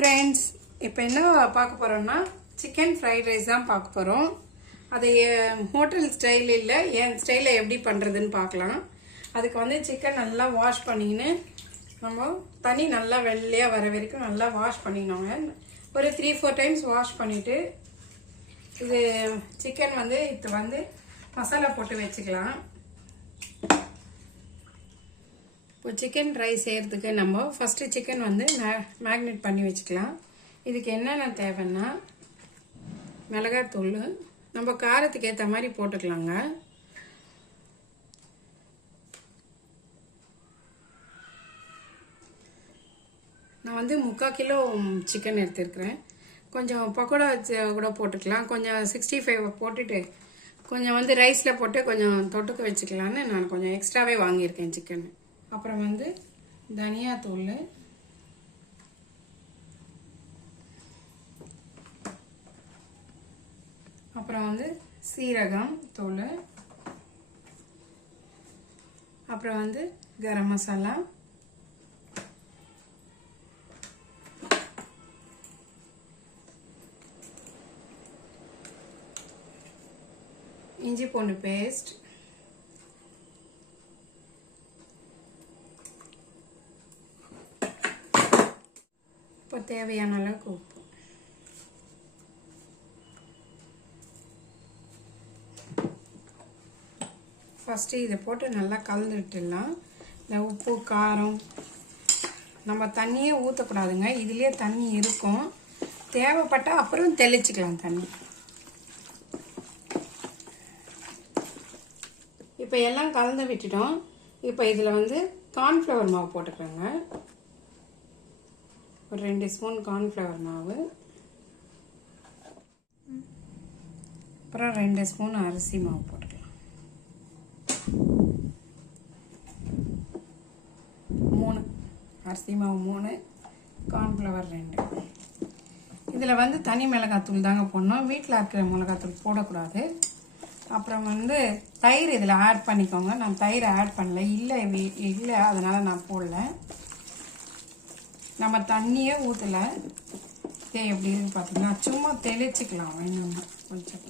Friends இப்போ என்ன பார்க்க போகிறோம்னா சிக்கன் ஃப்ரைட் ரைஸ் தான் பார்க்க போகிறோம் அதை ஹோட்டல் ஸ்டைல் இல்லை என் ஸ்டைலில் எப்படி பண்ணுறதுன்னு பார்க்கலாம். அதுக்கு வந்து சிக்கன் நல்லா வாஷ் பண்ணிக்கின்னு நம்ம தண்ணி நல்லா வெள்ளையாக வர வரைக்கும் நல்லா வாஷ் பண்ணிக்கணுங்க. ஒரு த்ரீ ஃபோர் டைம்ஸ் வாஷ் பண்ணிவிட்டு இது சிக்கன் வந்து இது வந்து மசாலா போட்டு வச்சுக்கலாம். இப்போ சிக்கன் ரைஸ் செய்கிறதுக்கு நம்ம ஃபஸ்ட்டு சிக்கன் வந்து மேக்னேட் பண்ணி வச்சுக்கலாம். இதுக்கு என்னென்ன தேவைன்னா மிளகாத்தூள் நம்ம காரத்துக்கு ஏற்ற மாதிரி போட்டுக்கலாங்க. நான் வந்து முக்கால் கிலோ சிக்கன் எடுத்துருக்கிறேன். கொஞ்சம் பக்கோடா கூட போட்டுக்கலாம். கொஞ்சம் சிக்ஸ்டி ஃபைவ் போட்டுட்டு கொஞ்சம் வந்து ரைஸில் போட்டு கொஞ்சம் தொட்டுக்க வச்சுக்கலான்னு நான் கொஞ்சம் எக்ஸ்ட்ராவே வாங்கியிருக்கேன் சிக்கன் அப்புறம் வந்து தனியாத்தூள். அப்புறம் வந்து சீரகம் தூள். அப்புறம் வந்து கரம் மசாலா. இஞ்சி பூண்டு பேஸ்ட். இப்போ தேவையான அளவுக்கு உப்பு. ஃபஸ்ட்டு இதை போட்டு நல்லா கலந்துட்டுலாம். இந்த உப்பு காரம் நம்ம தண்ணியே ஊற்றக்கூடாதுங்க இதுலேயே தண்ணி இருக்கும். தேவைப்பட்டால் அப்புறம் தெளிச்சிக்கலாம் தண்ணி. இப்போ எல்லாம் கலந்து விட்டுட்டோம். இப்போ இதில் வந்து கார்ன்ஃப்ளவர் மாவு போட்டுக்கோங்க ஒரு ரெண்டு ஸ்பூன் கார்ன்ஃப்ளவர் மாவு. அப்புறம் ரெண்டு ஸ்பூன் அரிசி மாவு போட்டுக்கலாம். மூணு. அரிசி மாவு மூணு கார்ன்ஃப்ளவர் ரெண்டு. இதில் வந்து தனி மிளகாத்தூள் தாங்க போடணும். வீட்டில் இருக்கிற மிளகாத்தூள் போடக்கூடாது. அப்புறம் வந்து தயிர் இதில் ஆட் பண்ணிக்கோங்க. நான் தயிர் ஆட் பண்ணல. இல்லை வீ- இல்லை அதனால் நான் போடல. நம்ம தண்ணியே ஊற்றலை தே எப்படின்னு பார்த்தீங்கன்னா சும்மா தெளிச்சிக்கலாம். வேணும் கொஞ்சம்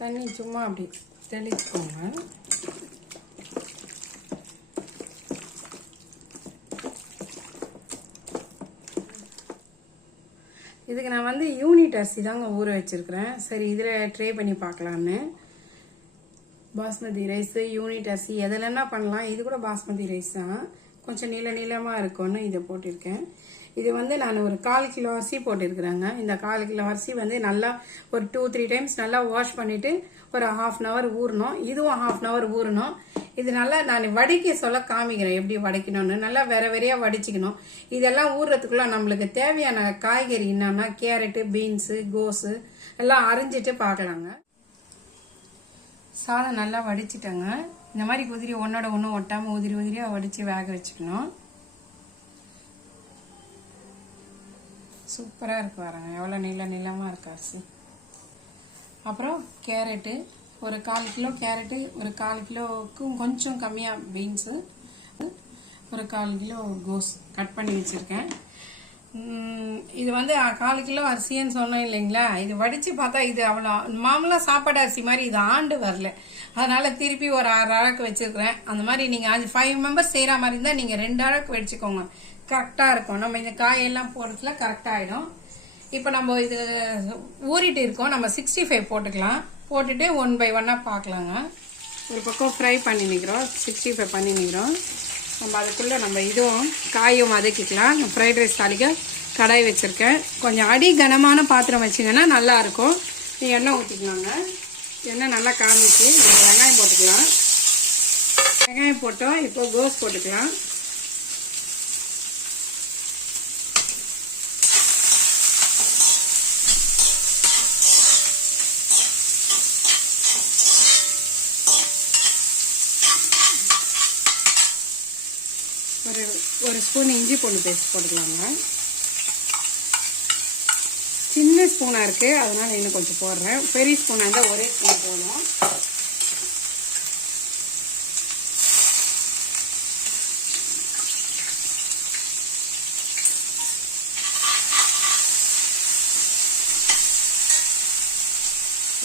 தண்ணி சும்மா அப்படி தெளிச்சுக்கோங்க. இதுக்கு நான் வந்து யூனிட் அரிசி தாங்க ஊற வச்சிருக்கிறேன். சரி இதில் ட்ரை பண்ணி பார்க்கலான்னு பாஸ்மதி ரைஸு யூனிட் அரிசி என்ன பண்ணலாம். இது கூட பாஸ்மதி ரைஸ் தான். கொஞ்சம் நீள நீளமாக இருக்கும்னு இதை போட்டிருக்கேன். இது வந்து நான் ஒரு கால் கிலோ அரிசி போட்டிருக்கிறேங்க. இந்த கால் கிலோ அரிசி வந்து நல்லா ஒரு டூ த்ரீ டைம்ஸ் நல்லா வாஷ் பண்ணிவிட்டு ஒரு ஹாஃப் அன் ஹவர் ஊறணும். இதுவும் ஹாஃப் அன் ஹவர் ஊறணும். இது நல்லா நான் வடிக்க சொல்ல காமிக்கிறேன் எப்படி வடிக்கணும்னு. நல்லா வேற வேறையா வடிச்சிக்கணும். இதெல்லாம் ஊறுறதுக்குள்ள நம்மளுக்கு தேவையான காய்கறி என்னன்னா கேரட்டு பீன்ஸு கோஸு எல்லாம் அரிஞ்சிட்டு பார்க்கலாங்க. சாதம் நல்லா வடிச்சிட்டேங்க. இந்த மாதிரி உதிரி ஒன்னோட ஒன்றும் ஒட்டாமல் உதிரி உதிரியாக வடித்து வேக வச்சுக்கணும். சூப்பராக இருக்கு பாருங்க. எவ்வளோ நீள நீளமாக இருக்கு அரிசி. அப்புறம் கேரட்டு. ஒரு கால் கிலோ கேரட்டு ஒரு கால் கிலோவுக்கும் கொஞ்சம் கம்மியாக பீன்ஸு ஒரு கால் கிலோ கோஸ் கட் பண்ணி வச்சுருக்கேன். இது வந்து அஹ், கால் கிலோ அரிசின்னு சொன்னோம் இல்லைங்களா? இது வடித்து பார்த்தா இது அவ்வளோ மாமூலாக சாப்பாடு அரிசி மாதிரி இது ஆண்டு வரல. அதனால் திருப்பி ஒரு ஆறு அழகு வச்சுருக்குறேன். அந்த மாதிரி நீங்கள் அஞ்சு ஃபைவ் மெம்பர்ஸ் செய்கிற மாதிரி இருந்தால் நீங்கள் ரெண்டு அழகு வச்சுக்கோங்க கரெக்டாக இருக்கும். நம்ம இந்த காயெல்லாம் போடுறதுல கரெக்டாக ஆயிடும். இப்போ நம்ம இது ஊறிட்டு இருக்கோம். நம்ம சிக்ஸ்டி ஃபைவ் போட்டுக்கலாம். போட்டுட்டு ஒன் பை ஒன்னாக பார்க்கலாங்க. ஒரு பக்கம் ஃப்ரை பண்ணி நிற்கிறோம் சிக்ஸ்டி ஃபைவ் பண்ணி நிற்கிறோம் நம்ம அதுக்குள்ளே நம்ம இதுவும் காயும் வதக்கிக்கலாம். ஃப்ரைட் ரைஸ் தாளிக்க கடாய் வச்சுருக்கேன். கொஞ்சம் அடி கனமான பாத்திரம் வச்சிங்கன்னா நல்லாயிருக்கும். நீ எண்ணெய் ஊற்றிக்கலாங்க எண்ணெய் நல்லா காமிச்சு நம்ம வெங்காயம் போட்டுக்கலாம். வெங்காயம் போட்டோம். இப்போ கோஸ் போட்டுக்கலாம். ஒரு ஒரு ஸ்பூன் இஞ்சி பூண்டு பேஸ்ட் போட்டுக்கலாங்க. சின்ன ஸ்பூனாக இருக்குது அதனால் இன்னும் கொஞ்சம் போடுறேன். பெரிய ஸ்பூனாக இருந்தால் ஒரே ஸ்பூன் போதும்.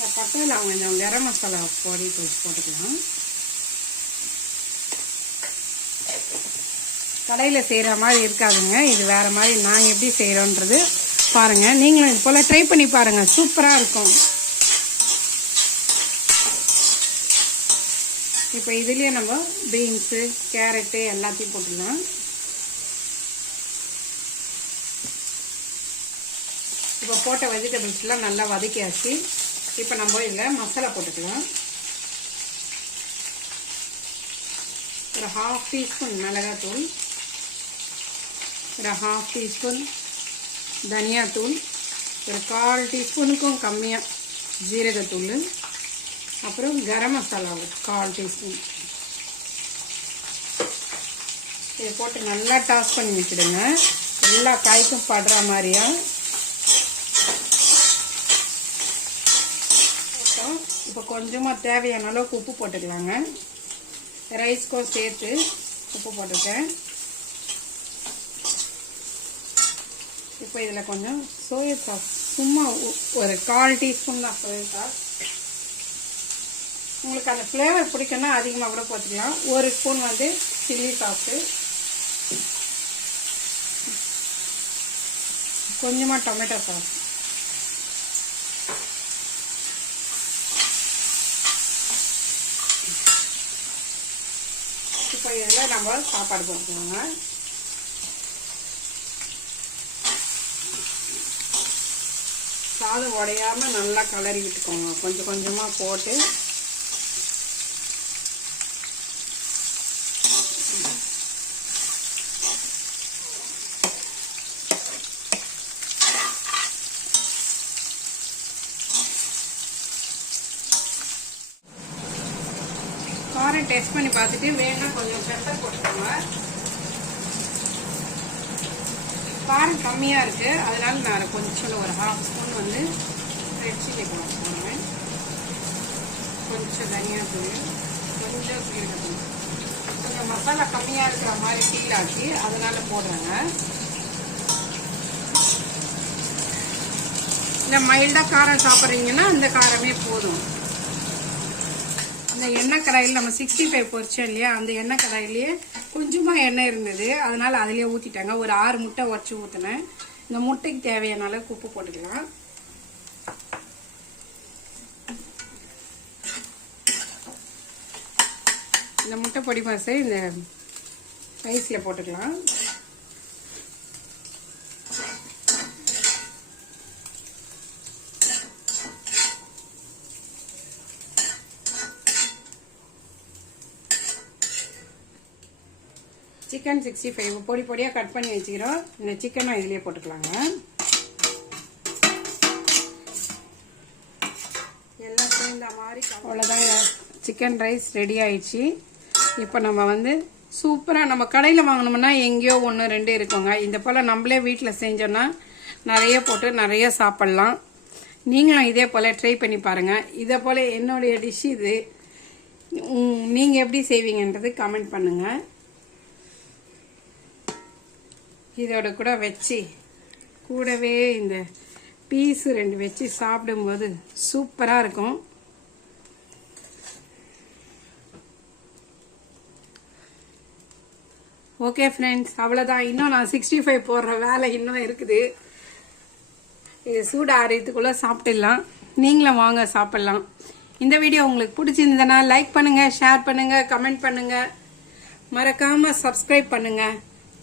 பக்கத்தில் கொஞ்சம் கரம் மசாலா பொடி கொஞ்சம் போட்டுக்கலாம். கடையில் செய்கிற மாதிரி இருக்காதுங்க. இது வேறு மாதிரி நாங்கள் எப்படி செய்கிறோன்றது பாருங்கள் நீங்களும் இது போல் ட்ரை பண்ணி பாருங்கள் சூப்பராக இருக்கும். இப்போ இதுலேயே நம்ம பீன்ஸு கேரட்டு எல்லாத்தையும் போட்டுக்கலாம் இப்போ போட்ட வெஜிடபிள்ஸ்லாம் நல்லா வதக்கியாச்சு. இப்போ நம்ம இதில் மசாலா போட்டுக்கலாம். ஒரு ஹாஃப் டீஸ்பூன் மிளகாத்தூள். ஒரு ஹாஃப் டீஸ்பூன் தனியாத்தூள் ஒரு கால் டீஸ்பூனுக்கும் கம்மியாக ஜீரகத்தூள் அப்புறம் கரம் மசாலா ஒரு கால் டீஸ்பூன் இதை போட்டு நல்லா டாஸ் பண்ணி விட்டுடுங்க. எல்லா காய்க்கும் படுற மாதிரியா. இப்போ கொஞ்சமாக தேவையான அளவுக்கு உப்பு போட்டுக்கலாங்க. ரைஸ்க்கும் சேர்த்து உப்பு போட்டுருக்கேன். இப்போ இதில் கொஞ்சம் சோயா சாஸ் சும்மா ஒரு கால் டீஸ்பூன் தான் சோயா சாஸ் உங்களுக்கு அந்த ஃப்ளேவர் பிடிக்குன்னா அதிகமாக கூட போட்டுக்கலாம். ஒரு ஸ்பூன் வந்து சில்லி சாஸு கொஞ்சமாக டொமேட்டோ சாஸ் இப்போ இதில் நம்ம சாப்பாடு போட்டுக்கலாங்க. சாதம் உடையாம நல்லா கலரி விட்டுக்கோங்க. கொஞ்சம் கொஞ்சமாக போட்டு. காரம் டெஸ்ட் பண்ணி பார்த்துட்டு வேணால் கொஞ்சம் பெப்பர் போட்டுக்கோங்க. காரம் கம்மியாக இருக்குது அதனால் நான் கொஞ்சம் ஒரு ஹாஃப் ஸ்பூன் வந்து ரெட் சில்லி போட்டுக்கோங்க கொஞ்சம் தனியாக தூள் கொஞ்சம் சீரகத்தூள் கொஞ்சம் மசாலா கம்மியாக இருக்கிற மாதிரி ஃபீல் ஆச்சு அதனால் போடுறேங்க. இல்லை மைல்டாக காரம் சாப்பிட்றீங்கன்னா அந்த காரமே போதும். அந்த எண்ணெய் கடாயில் நம்ம சிக்ஸ்டி ஃபைவ் பொரிச்சோம் இல்லையா அந்த எண்ணெய் கடாயிலேயே கொஞ்சமாக எண்ணெய் இருந்தது. அதனால் அதிலே ஊற்றிட்டாங்க ஒரு ஆறு முட்டை உடச்சி ஊற்றினேன் இந்த முட்டைக்கு தேவையான அளவுக்கு உப்பு போட்டுக்கலாம். இந்த முட்டை பொடி மாசை இந்த ரைஸில் போட்டுக்கலாம். Chicken sixty five. பொடி பொடியாக கட் பண்ணி வச்சுக்கிறோம். இந்த சிக்கனும் இதுலேயே போட்டுக்கலாங்க. எல்லாம் சேர்ந்த மாதிரி அவ்வளோதாங்க சிக்கன் ரைஸ் ரெடி ஆயிடுச்சு. இப்போ நம்ம வந்து சூப்பராக நம்ம கடையில் வாங்கினோம்னா எங்கேயோ ஒன்று ரெண்டு இருக்குங்க. இந்த போல் நம்மளே வீட்டில் செஞ்சோன்னா நிறைய போட்டு நிறைய சாப்பிட்லாம். நீங்களும் இதே போல் ட்ரை பண்ணி பாருங்கள் இதே போல் என்னுடைய டிஷ் இது. நீங்கள் எப்படி செய்வீங்கன்றது கமெண்ட் பண்ணுங்கள் இதோட கூட வச்சு கூடவே இந்த பீஸு ரெண்டு வச்சு சாப்பிடும்போது சூப்பராக இருக்கும். ஓகே ஃப்ரெண்ட்ஸ் அவ்வளோதான் இன்னும் நான் சிக்ஸ்டி ஃபைவ் போடுற வேலை இன்னும் இருக்குது. இது சூடு ஆறியத்துக்குள்ளே சாப்பிட்டுடலாம். நீங்களும் வாங்க சாப்பிட்லாம். இந்த வீடியோ உங்களுக்கு பிடிச்சிருந்ததுன்னா லைக் பண்ணுங்கள் ஷேர் பண்ணுங்கள் கமெண்ட் பண்ணுங்கள் மறக்காமல் சப்ஸ்கிரைப் பண்ணுங்கள்